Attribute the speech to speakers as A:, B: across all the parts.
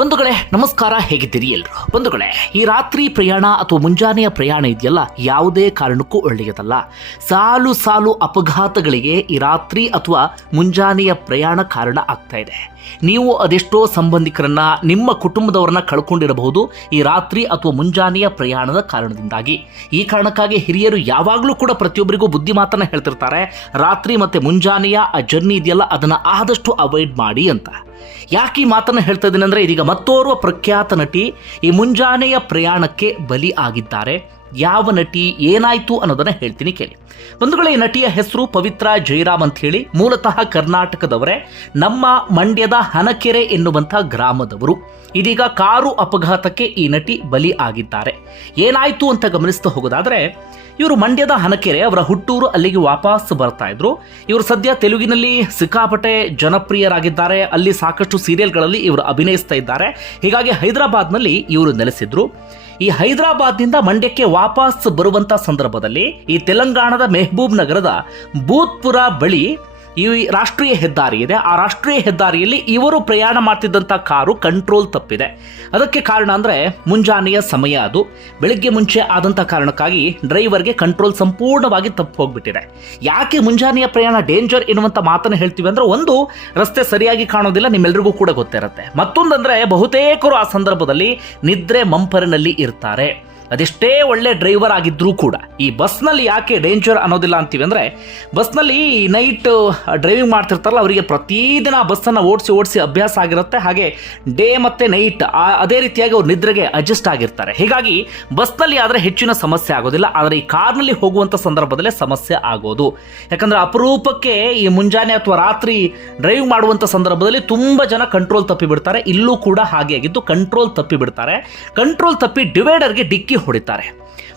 A: ಬಂಧುಗಳೇ, ನಮಸ್ಕಾರ, ಹೇಗಿದ್ದೀರಿ ಎಲ್ರು? ಬಂಧುಗಳೇ, ಈ ರಾತ್ರಿ ಪ್ರಯಾಣ ಅಥವಾ ಮುಂಜಾನೆಯ ಪ್ರಯಾಣ ಇದೆಯಲ್ಲ, ಯಾವುದೇ ಕಾರಣಕ್ಕೂ ಒಳ್ಳೆಯದಲ್ಲ. ಸಾಲು ಸಾಲು ಅಪಘಾತಗಳಿಗೆ ಈ ರಾತ್ರಿ ಅಥವಾ ಮುಂಜಾನೆಯ ಪ್ರಯಾಣ ಕಾರಣ ಆಗ್ತಾ ಇದೆ. ನೀವು ಅದೆಷ್ಟೋ ಸಂಬಂಧಿಕರನ್ನ, ನಿಮ್ಮ ಕುಟುಂಬದವರನ್ನ ಕಳ್ಕೊಂಡಿರಬಹುದು ಈ ರಾತ್ರಿ ಅಥವಾ ಮುಂಜಾನೆಯ ಪ್ರಯಾಣದ ಕಾರಣದಿಂದಾಗಿ. ಈ ಕಾರಣಕ್ಕಾಗಿ ಹಿರಿಯರು ಯಾವಾಗಲೂ ಕೂಡ ಪ್ರತಿಯೊಬ್ಬರಿಗೂ ಬುದ್ಧಿ ಮಾತನ್ನ ಹೇಳ್ತಿರ್ತಾರೆ, ರಾತ್ರಿ ಮತ್ತೆ ಮುಂಜಾನೆಯ ಆ ಜರ್ನಿ ಇದೆಯಲ್ಲ, ಅದನ್ನ ಆದಷ್ಟು ಅವಾಯ್ಡ್ ಮಾಡಿ ಅಂತ. ಯಾಕೆ ಈ ಮಾತನ್ನು ಹೇಳ್ತಾ ಇದ್ದೀನಿ ಅಂದರೆ ಇದೀಗ ಮತ್ತೋರ್ವ ಪ್ರಖ್ಯಾತ ನಟಿ ಈ ಮುಂಜಾನೆಯ ಪ್ರಯಾಣಕ್ಕೆ ಬಲಿ ಆಗಿದ್ದಾರೆ. ಯಾವ ನಟಿ ಏನಾಯ್ತು ಅನ್ನೋದನ್ನ ಹೇಳ್ತೀನಿ ಕೇಳಿ. ಬಂಧುಗಳ ಈ ನಟಿಯ ಹೆಸರು ಪವಿತ್ರ ಜಯರಾಮ್ ಅಂತ ಹೇಳಿ ಮೂಲತಃ ಕರ್ನಾಟಕದವರೇ, ನಮ್ಮ ಮಂಡ್ಯದ ಹನಕೆರೆ ಎನ್ನುವಂಥ ಗ್ರಾಮದವರು. ಇದೀಗ ಕಾರು ಅಪಘಾತಕ್ಕೆ ಈ ನಟಿ ಬಲಿ ಆಗಿದ್ದಾರೆ. ಏನಾಯ್ತು ಅಂತ ಗಮನಿಸ್ತಾ ಹೋಗೋದಾದ್ರೆ, ಇವರು ಮಂಡ್ಯದ ಹನಕೆರೆ, ಅವರ ಹುಟ್ಟೂರು ಅಲ್ಲಿಗೆ ವಾಪಸ್ ಬರ್ತಾ ಇದ್ರು. ಇವರು ಸದ್ಯ ತೆಲುಗಿನಲ್ಲಿ ಸಿಕ್ಕಾಪಟ್ಟೆ ಜನಪ್ರಿಯರಾಗಿದ್ದಾರೆ. ಅಲ್ಲಿ ಸಾಕಷ್ಟು ಸೀರಿಯಲ್ಗಳಲ್ಲಿ ಇವರು ಅಭಿನಯಿಸ್ತಾ ಇದ್ದಾರೆ. ಹೀಗಾಗಿ ಹೈದರಾಬಾದ್ನಲ್ಲಿ ಇವರು ನೆಲೆಸಿದ್ರು. ಈ ಹೈದರಾಬಾದ್ನಿಂದ ಮಂಡ್ಯಕ್ಕೆ ವಾಪಸ್ ಬರುವಂತ ಸಂದರ್ಭದಲ್ಲಿ ಈ ತೆಲಂಗಾಣದ ಮೆಹಬೂಬ್ ನಗರದ ಭೂತ್ಪುರ ಬಳಿ ಈ ರಾಷ್ಟ್ರೀಯ ಹೆದ್ದಾರಿ ಇದೆ. ಆ ರಾಷ್ಟ್ರೀಯ ಹೆದ್ದಾರಿಯಲ್ಲಿ ಇವರು ಪ್ರಯಾಣ ಮಾಡ್ತಿದ್ದಂಥ ಕಾರು ಕಂಟ್ರೋಲ್ ತಪ್ಪಿದೆ. ಅದಕ್ಕೆ ಕಾರಣ ಅಂದರೆ ಮುಂಜಾನೆಯ ಸಮಯ ಅದು. ಬೆಳಗ್ಗೆ ಮುಂಚೆ ಆದಂಥ ಕಾರಣಕ್ಕಾಗಿ ಡ್ರೈವರ್ಗೆ ಕಂಟ್ರೋಲ್ ಸಂಪೂರ್ಣವಾಗಿ ತಪ್ಪು ಹೋಗ್ಬಿಟ್ಟಿದೆ. ಯಾಕೆ ಮುಂಜಾನೆಯ ಪ್ರಯಾಣ ಡೇಂಜರ್ ಎನ್ನುವಂಥ ಮಾತನ್ನು ಹೇಳ್ತೀವಿ ಅಂದರೆ ಒಂದು, ರಸ್ತೆ ಸರಿಯಾಗಿ ಕಾಣೋದಿಲ್ಲ ನಿಮ್ಮೆಲ್ಲರಿಗೂ ಕೂಡ ಗೊತ್ತಿರುತ್ತೆ. ಮತ್ತೊಂದಂದರೆ ಬಹುತೇಕರು ಆ ಸಂದರ್ಭದಲ್ಲಿ ನಿದ್ರೆ ಮಂಪರಿನಲ್ಲಿ ಇರ್ತಾರೆ. ಅದೆಷ್ಟೇ ಒಳ್ಳೆ ಡ್ರೈವರ್ ಆಗಿದ್ರೂ ಕೂಡ, ಈ ಬಸ್ನಲ್ಲಿ ಯಾಕೆ ಡೇಂಜರ್ ಅನ್ನೋದಿಲ್ಲ ಅಂತೀವಿ ಅಂದರೆ, ಬಸ್ನಲ್ಲಿ ನೈಟ್ ಡ್ರೈವಿಂಗ್ ಮಾಡ್ತಿರ್ತಾರಲ್ಲ, ಅವರಿಗೆ ಪ್ರತಿದಿನ ಬಸ್ಸನ್ನು ಓಡಿಸಿ ಓಡಿಸಿ ಅಭ್ಯಾಸ ಆಗಿರುತ್ತೆ. ಹಾಗೆ ಡೇ ಮತ್ತು ನೈಟ್ ಅದೇ ರೀತಿಯಾಗಿ ಅವ್ರು ನಿದ್ರೆಗೆ ಅಡ್ಜಸ್ಟ್ ಆಗಿರ್ತಾರೆ. ಹೀಗಾಗಿ ಬಸ್ನಲ್ಲಿ ಆದರೆ ಹೆಚ್ಚಿನ ಸಮಸ್ಯೆ ಆಗೋದಿಲ್ಲ. ಆದರೆ ಈ ಕಾರ್ನಲ್ಲಿ ಹೋಗುವಂಥ ಸಂದರ್ಭದಲ್ಲೇ ಸಮಸ್ಯೆ ಆಗೋದು. ಯಾಕಂದರೆ ಅಪರೂಪಕ್ಕೆ ಈ ಮುಂಜಾನೆ ಅಥವಾ ರಾತ್ರಿ ಡ್ರೈವಿಂಗ್ ಮಾಡುವಂಥ ಸಂದರ್ಭದಲ್ಲಿ ತುಂಬ ಜನ ಕಂಟ್ರೋಲ್ ತಪ್ಪಿ ಬಿಡ್ತಾರೆ ಇಲ್ಲೂ ಕೂಡ ಹಾಗೆ ಆಗಿದ್ದು ಕಂಟ್ರೋಲ್ ತಪ್ಪಿ ಬಿಡ್ತಾರೆ ಕಂಟ್ರೋಲ್ ತಪ್ಪಿ ಡಿವೈಡರ್ಗೆ ಡಿಕ್ಕಿ ಹೊಡಿತಾರೆ.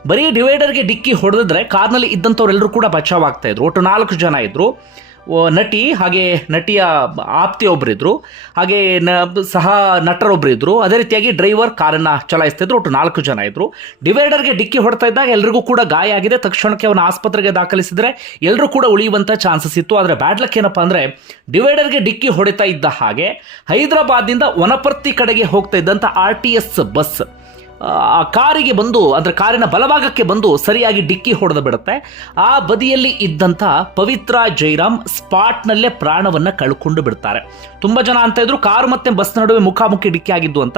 A: ಬರೀ ಡಿವೈಡರ್ಗೆ ಡಿಕ್ಕಿ ಹೊಡೆದಿದ್ರೆ ಕಾರ್ನಲ್ಲಿ ಇದ್ದಂಥವ್ರೆಲ್ಲರೂ ಕೂಡ ಬಚಾವಾಗ್ತಾ ಇದ್ರು. ಒಟ್ಟು ನಾಲ್ಕು ಜನ ಇದ್ದರು ನಟಿ, ಹಾಗೆ ನಟಿಯ ಆಪ್ತಿ ಒಬ್ಬರಿದ್ರು ಹಾಗೆ ನ, ಸಹ ನಟರೊಬ್ಬರಿದ್ದರು ಅದೇ ರೀತಿಯಾಗಿ ಡ್ರೈವರ್ ಕಾರನ್ನು ಚಲಾಯಿಸ್ತಾ ಇದ್ರು. ಒಟ್ಟು ನಾಲ್ಕು ಜನ ಇದ್ದರು ಡಿವೈಡರ್ಗೆ ಡಿಕ್ಕಿ ಹೊಡ್ತಾ ಇದ್ದಾಗ ಎಲ್ರಿಗೂ ಕೂಡ ಗಾಯ ಆಗಿದೆ. ತಕ್ಷಣಕ್ಕೆ ಅವನ ಆಸ್ಪತ್ರೆಗೆ ದಾಖಲಿಸಿದ್ರೆ ಎಲ್ಲರೂ ಕೂಡ ಉಳಿಯುವಂಥ ಚಾನ್ಸಸ್ ಇತ್ತು. ಆದರೆ ಬ್ಯಾಡ್ ಲಕ್ ಏನಪ್ಪ ಅಂದರೆ ಡಿವೈಡರ್ಗೆ ಡಿಕ್ಕಿ ಹೊಡಿತಾ ಇದ್ದ ಹಾಗೆ ಹೈದರಾಬಾದ್ನಿಂದ ವನಪರ್ತಿ ಕಡೆಗೆ ಹೋಗ್ತಾ ಇದ್ದಂಥ ಆರ್ ಟಿ ಎಸ್ ಬಸ್ ಆ ಕಾರಿಗೆ ಬಂದು, ಅಂದರೆ ಕಾರಿನ ಬಲಭಾಗಕ್ಕೆ ಬಂದು ಸರಿಯಾಗಿ ಡಿಕ್ಕಿ ಹೊಡೆದು ಬಿಡುತ್ತೆ. ಆ ಬದಿಯಲ್ಲಿ ಇದ್ದಂಥ ಪವಿತ್ರ ಜೈರಾಮ್ ಸ್ಪಾಟ್ನಲ್ಲೇ ಪ್ರಾಣವನ್ನು ಕಳ್ಕೊಂಡು ಬಿಡ್ತಾರೆ. ತುಂಬ ಜನ ಅಂತ ಇದ್ರು, ಕಾರು ಮತ್ತೆ ಬಸ್ ನಡುವೆ ಮುಖಾಮುಖಿ ಡಿಕ್ಕಿ ಆಗಿದ್ದು ಅಂತ.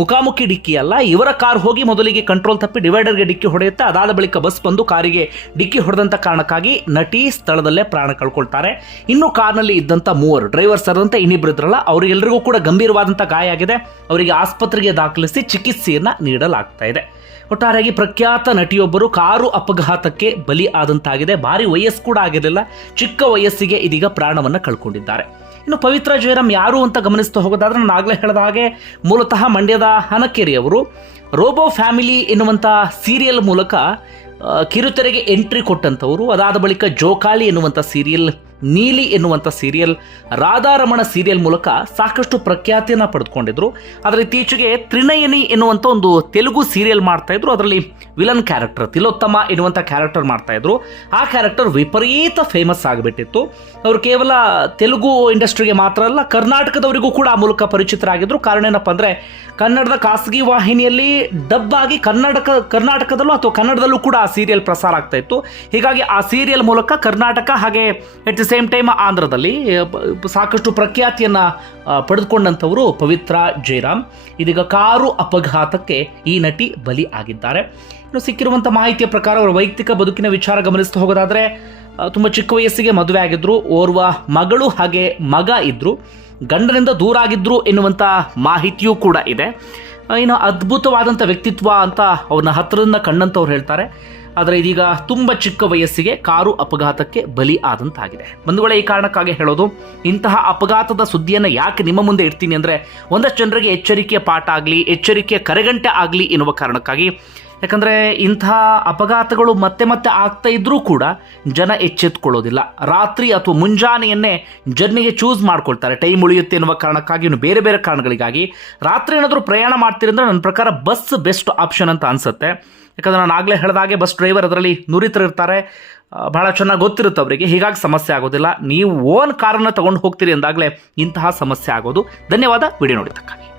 A: ಮುಖಾಮುಖಿ ಡಿಕ್ಕಿ ಅಲ್ಲ, ಇವರ ಕಾರ್ ಹೋಗಿ ಮೊದಲಿಗೆ ಕಂಟ್ರೋಲ್ ತಪ್ಪಿ ಡಿವೈಡರ್ಗೆ ಡಿಕ್ಕಿ ಹೊಡೆಯುತ್ತೆ. ಅದಾದ ಬಳಿಕ ಬಸ್ ಬಂದು ಕಾರಿಗೆ ಡಿಕ್ಕಿ ಹೊಡೆದಂಥ ಕಾರಣಕ್ಕಾಗಿ ನಟಿ ಸ್ಥಳದಲ್ಲೇ ಪ್ರಾಣ ಕಳ್ಕೊಳ್ತಾರೆ. ಇನ್ನು ಕಾರ್ನಲ್ಲಿ ಇದ್ದಂಥ ಮೂವರು ಡ್ರೈವರ್ ಸೇರಿದಂತೆ ಇನ್ನಿಬ್ಬರಿದ್ರಲ್ಲ ಅವರಿಗೆಲ್ಲರಿಗೂ ಕೂಡ ಗಂಭೀರವಾದಂಥ ಗಾಯ ಆಗಿದೆ. ಅವರಿಗೆ ಆಸ್ಪತ್ರೆಗೆ ದಾಖಲಿಸಿ ಚಿಕಿತ್ಸೆಯನ್ನ ನೀಡಲಾಗ್ತಾ ಇದೆ. ಒಟ್ಟಾರೆಯಾಗಿ ಪ್ರಖ್ಯಾತ ನಟಿಯೊಬ್ಬರು ಕಾರು ಅಪಘಾತಕ್ಕೆ ಬಲಿ ಆದಂತಾಗಿದೆ. ಭಾರಿ ವಯಸ್ಸು ಕೂಡ ಆಗಿರಲಿಲ್ಲ. ಚಿಕ್ಕ ವಯಸ್ಸಿಗೆ ಇದೀಗ ಪ್ರಾಣವನ್ನು ಕಳ್ಕೊಂಡಿದ್ದಾರೆ. ಇನ್ನು ಪವಿತ್ರ ಜಯರಾಮ್ ಯಾರು ಅಂತ ಗಮನಿಸ್ತಾ ಹೋಗೋದಾದ್ರೆ ನಾನು ಆಗಲೇ ಹೇಳಿದ ಹಾಗೆ ಮೂಲತಃ ಮಂಡ್ಯದ ಹನಕೆರೆಯವರು. ರೋಬೋ ಫ್ಯಾಮಿಲಿ ಎನ್ನುವಂಥ ಸೀರಿಯಲ್ ಮೂಲಕ ಕಿರುತೆರೆಗೆ ಎಂಟ್ರಿ ಕೊಟ್ಟಂಥವರು. ಅದಾದ ಬಳಿಕ ಜೋಕಾಲಿ ಎನ್ನುವಂಥ ಸೀರಿಯಲ್ ನೀಲಿ ಎನ್ನುವಂಥ ಸೀರಿಯಲ್ ರಾಧಾರಮಣ ಸೀರಿಯಲ್ ಮೂಲಕ ಸಾಕಷ್ಟು ಪ್ರಖ್ಯಾತಿಯನ್ನು ಪಡೆದುಕೊಂಡಿದ್ರು. ಅದರ ಇತ್ತೀಚೆಗೆ ತ್ರಿನಯನಿ ಎನ್ನುವಂಥ ಒಂದು ತೆಲುಗು ಸೀರಿಯಲ್ ಮಾಡ್ತಾ ಇದ್ರು. ಅದರಲ್ಲಿ ವಿಲನ್ ಕ್ಯಾರೆಕ್ಟರ್ ತಿಲೋತ್ತಮ ಎನ್ನುವಂಥ ಕ್ಯಾರೆಕ್ಟರ್ ಮಾಡ್ತಾ ಇದ್ರು. ಆ ಕ್ಯಾರೆಕ್ಟರ್ ವಿಪರೀತ ಫೇಮಸ್ ಆಗಿಬಿಟ್ಟಿತ್ತು. ಅವರು ಕೇವಲ ತೆಲುಗು ಇಂಡಸ್ಟ್ರಿಗೆ ಮಾತ್ರ ಅಲ್ಲ, ಕರ್ನಾಟಕದವರಿಗೂ ಕೂಡ ಆ ಮೂಲಕ ಪರಿಚಿತರಾಗಿದ್ದರು ಕಾರಣ ಏನಪ್ಪ ಅಂದರೆ, ಕನ್ನಡದ ಖಾಸಗಿ ವಾಹಿನಿಯಲ್ಲಿ ಡಬ್ ಆಗಿ ಕನ್ನಡಕ, ಕರ್ನಾಟಕದಲ್ಲೂ ಅಥವಾ ಕನ್ನಡದಲ್ಲೂ ಕೂಡ ಆ ಸೀರಿಯಲ್ ಪ್ರಸಾರ ಆಗ್ತಾ ಇತ್ತು. ಹೀಗಾಗಿ ಆ ಸೀರಿಯಲ್ ಮೂಲಕ ಕರ್ನಾಟಕ ಹಾಗೆ ಎಟ್ ಸೇಮ್ ಟೈಮ್ ಆಂಧ್ರದಲ್ಲಿ ಸಾಕಷ್ಟು ಪ್ರಖ್ಯಾತಿಯನ್ನು ಪಡೆದುಕೊಂಡಂಥವರು ಪವಿತ್ರ ಜೈರಾಮ್. ಇದೀಗ ಕಾರು ಅಪಘಾತಕ್ಕೆ ಈ ನಟಿ ಬಲಿ ಆಗಿದ್ದಾರೆ. ಇನ್ನು ಸಿಕ್ಕಿರುವಂಥ ಮಾಹಿತಿಯ ಪ್ರಕಾರ ಅವರ ವೈಯಕ್ತಿಕ ಬದುಕಿನ ವಿಚಾರ ಗಮನಿಸ್ತಾ ಹೋಗೋದಾದರೆ ತುಂಬ ಚಿಕ್ಕ ವಯಸ್ಸಿಗೆ ಮದುವೆ ಆಗಿದ್ದರು ಓರ್ವ ಮಗಳು ಹಾಗೆ ಮಗ ಇದ್ದರು ಗಂಡನಿಂದ ದೂರ ಆಗಿದ್ದರು ಎನ್ನುವಂಥ ಮಾಹಿತಿಯೂ ಕೂಡ ಇದೆ. ಇನ್ನು ಅದ್ಭುತವಾದಂಥ ವ್ಯಕ್ತಿತ್ವ ಅಂತ ಅವ್ರನ್ನ ಹತ್ತಿರದಿಂದ ಕಂಡಂಥವ್ರು ಹೇಳ್ತಾರೆ. ಆದರೆ ಇದೀಗ ತುಂಬ ಚಿಕ್ಕ ವಯಸ್ಸಿಗೆ ಕಾರು ಅಪಘಾತಕ್ಕೆ ಬಲಿ ಆದಂತಾಗಿದೆ. ಬಂಧುಗಳೇ, ಈ ಕಾರಣಕ್ಕಾಗಿ ಹೇಳೋದು, ಇಂತಹ ಅಪಘಾತದ ಸುದ್ದಿಯನ್ನು ಯಾಕೆ ನಿಮ್ಮ ಮುಂದೆ ಇಡ್ತೀನಿ ಅಂದರೆ, ಒಂದಷ್ಟು ಜನರಿಗೆ ಎಚ್ಚರಿಕೆಯ ಪಾಠ ಆಗಲಿ ಎಚ್ಚರಿಕೆಯ ಕರೆಗಂಟೆ ಆಗಲಿ ಎನ್ನುವ ಕಾರಣಕ್ಕಾಗಿ ಯಾಕಂದರೆ ಇಂತಹ ಅಪಘಾತಗಳು ಮತ್ತೆ ಮತ್ತೆ ಆಗ್ತಾ ಇದ್ರೂ ಕೂಡ ಜನ ಎಚ್ಚೆತ್ಕೊಳ್ಳೋದಿಲ್ಲ. ರಾತ್ರಿ ಅಥವಾ ಮುಂಜಾನೆಯನ್ನೇ ಜರ್ನಿಗೆ ಚೂಸ್ ಮಾಡ್ಕೊಳ್ತಾರೆ. ಟೈಮ್ ಉಳಿಯುತ್ತೆ ಎನ್ನುವ ಕಾರಣಕ್ಕಾಗಿ, ಇನ್ನು ಬೇರೆ ಬೇರೆ ಕಾರಣಗಳಿಗಾಗಿ. ರಾತ್ರಿ ಏನಾದರೂ ಪ್ರಯಾಣ ಮಾಡ್ತೀರಂದ್ರೆ ನನ್ನ ಪ್ರಕಾರ ಬಸ್ ಬೆಸ್ಟ್ ಆಪ್ಷನ್ ಅಂತ ಅನಿಸುತ್ತೆ. ಯಾಕಂದರೆ ನಾನು ಆಗಲೇ ಹೇಳಿದಾಗೆ ಬಸ್ ಡ್ರೈವರ್ ಅದರಲ್ಲಿ ನುರಿತರಿರ್ತಾರೆ ಭಾಳ ಚೆನ್ನಾಗಿ ಗೊತ್ತಿರುತ್ತೆ ಅವರಿಗೆ. ಹೀಗಾಗಿ ಸಮಸ್ಯೆ ಆಗೋದಿಲ್ಲ. ನೀವು ಓನ್ ಕಾರನ್ನು ತಗೊಂಡು ಹೋಗ್ತೀರಿ ಅಂದಾಗಲೇ ಇಂತಹ ಸಮಸ್ಯೆ ಆಗೋದು. ಧನ್ಯವಾದ. ವಿಡಿಯೋ ನೋಡಿದ್ದಕ್ಕಾಗಿ.